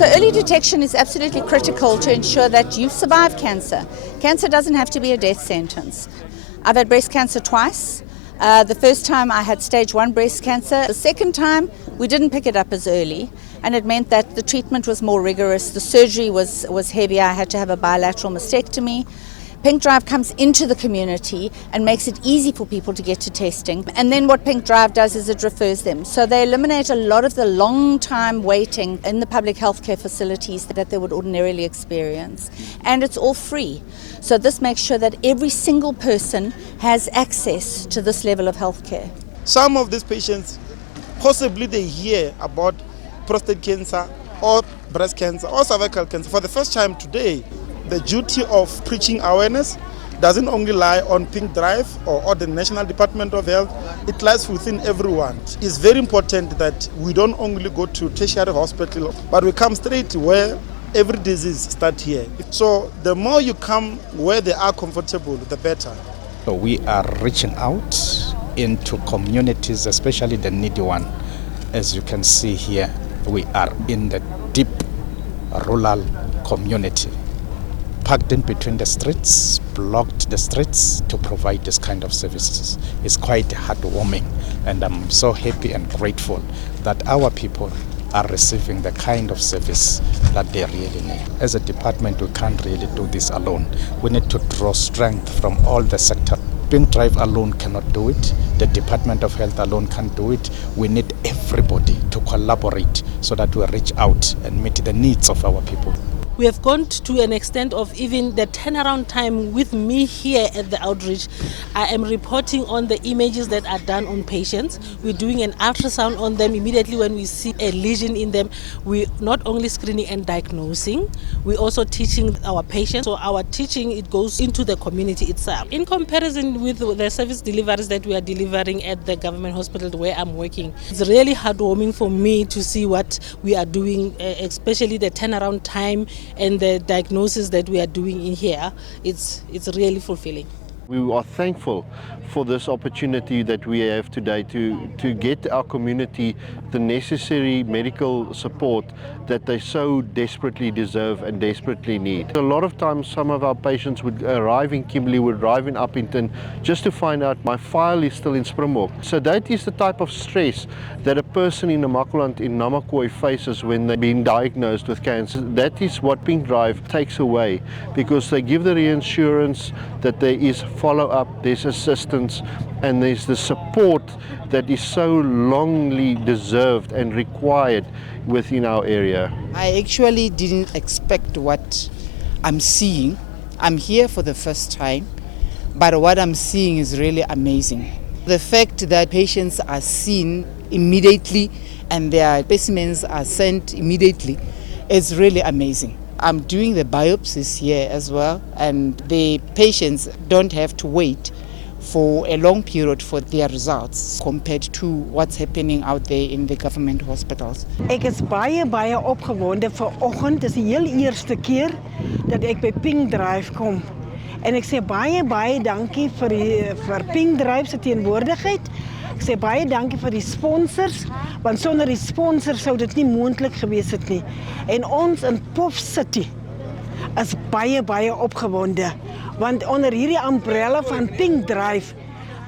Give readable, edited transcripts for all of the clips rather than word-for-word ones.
So early detection is absolutely critical to ensure that you survive cancer. Cancer doesn't have to be a death sentence. I've had breast cancer twice. The first time I had stage 1 breast cancer. The second time we didn't pick it up as early, and it meant that the treatment was more rigorous. The surgery was heavier. I had to have a bilateral mastectomy. Pink Drive comes into the community and makes it easy for people to get to testing. And then what Pink Drive does is it refers them. So they eliminate a lot of the long time waiting in the public healthcare facilities that they would ordinarily experience. And it's all free. So this makes sure that every single person has access to this level of healthcare. Some of these patients, possibly they hear about prostate cancer or breast cancer or cervical cancer for the first time today. The duty of preaching awareness doesn't only lie on Pink Drive or the National Department of Health, it lies within everyone. It's very important that we don't only go to tertiary hospital, but we come straight where every disease starts here. So the more you come where they are comfortable, the better. So we are reaching out into communities, especially the needy one. As you can see here, we are in the deep rural community, packed in between the streets, blocked the streets to provide this kind of services. It's quite heartwarming, and I'm so happy and grateful that our people are receiving the kind of service that they really need. As a department, we can't really do this alone. We need to draw strength from all the sector. Pink Drive alone cannot do it. The Department of Health alone can't do it. We need everybody to collaborate so that we reach out and meet the needs of our people. We have gone to an extent of even the turnaround time with me here at the outreach. I am reporting on the images that are done on patients. We're doing an ultrasound on them immediately when we see a lesion in them. We're not only screening and diagnosing, we're also teaching our patients. So our teaching, it goes into the community itself. In comparison with the service deliveries that we are delivering at the government hospital where I'm working, it's really heartwarming for me to see what we are doing, especially the turnaround time and the diagnosis that we are doing in here. It's really fulfilling. We are thankful for this opportunity that we have today to get our community the necessary medical support that they so desperately deserve and desperately need. A lot of times some of our patients would arrive in Kimberley, would arrive in Upington just to find out my file is still in Springbok. So that is the type of stress that a person in Namaqualand in Namakwa faces when they're being diagnosed with cancer. That is what Pink Drive takes away, because they give the reassurance that there is follow-up, there's assistance, and there's the support that is so longly deserved and required within our area. I actually didn't expect what I'm seeing. I'm here for the first time, but what I'm seeing is really amazing. The fact that patients are seen immediately and their specimens are sent immediately is really amazing. I'm doing the biopsies here as well, and the patients don't have to wait for a long period for their results compared to what's happening out there in the government hospitals. Ek is baie opgewonde vanoggend. Dis die heel eerste keer dat ek by Pink Drive kom. En ek sê baie dankie vir Pink Drive se teenwoordigheid. Ek sê baie dankie vir die sponsors, want sonder die sponsors sou dit nie moontlik gewees het nie. En ons in Puff City is baie opgewonde, want onder hierdie umbrella van Pink Drive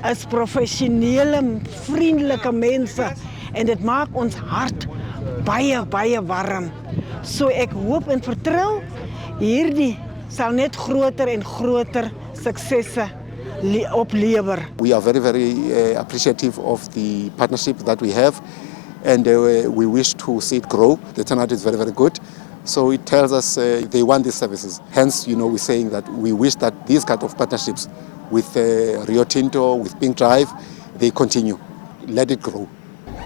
is professionele, vriendelike mense, en dit maak ons hart baie warm. So ek hoop en vertrou hierdie sal net groter en groter suksesse oplewer. We are very appreciative of the partnership that we have, and we wish to see it grow. The turnout is very good. So it tells us they want these services. Hence, we're saying that we wish that these kind of partnerships with Rio Tinto, with Pink Drive, they continue. Let it grow.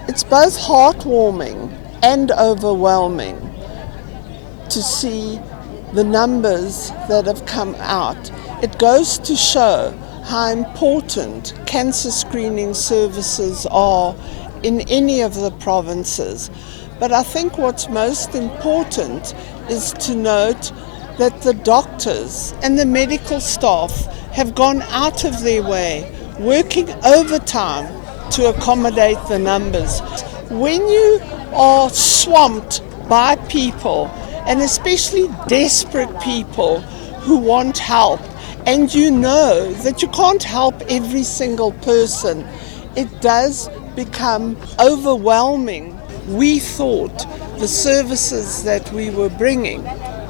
It's both heartwarming and overwhelming to see the numbers that have come out, it goes to show how important cancer screening services are in any of the provinces. But I think what's most important is to note that the doctors and the medical staff have gone out of their way, working overtime to accommodate the numbers. When you are swamped by people, and especially desperate people who want help, and you know that you can't help every single person, it does become overwhelming. We thought the services that we were bringing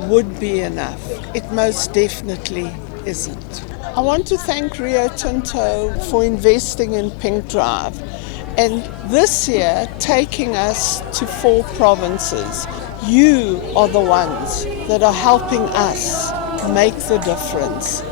would be enough. It most definitely isn't. I want to thank Rio Tinto for investing in Pink Drive, and this year taking us to 4 provinces. You are the ones that are helping us make the difference.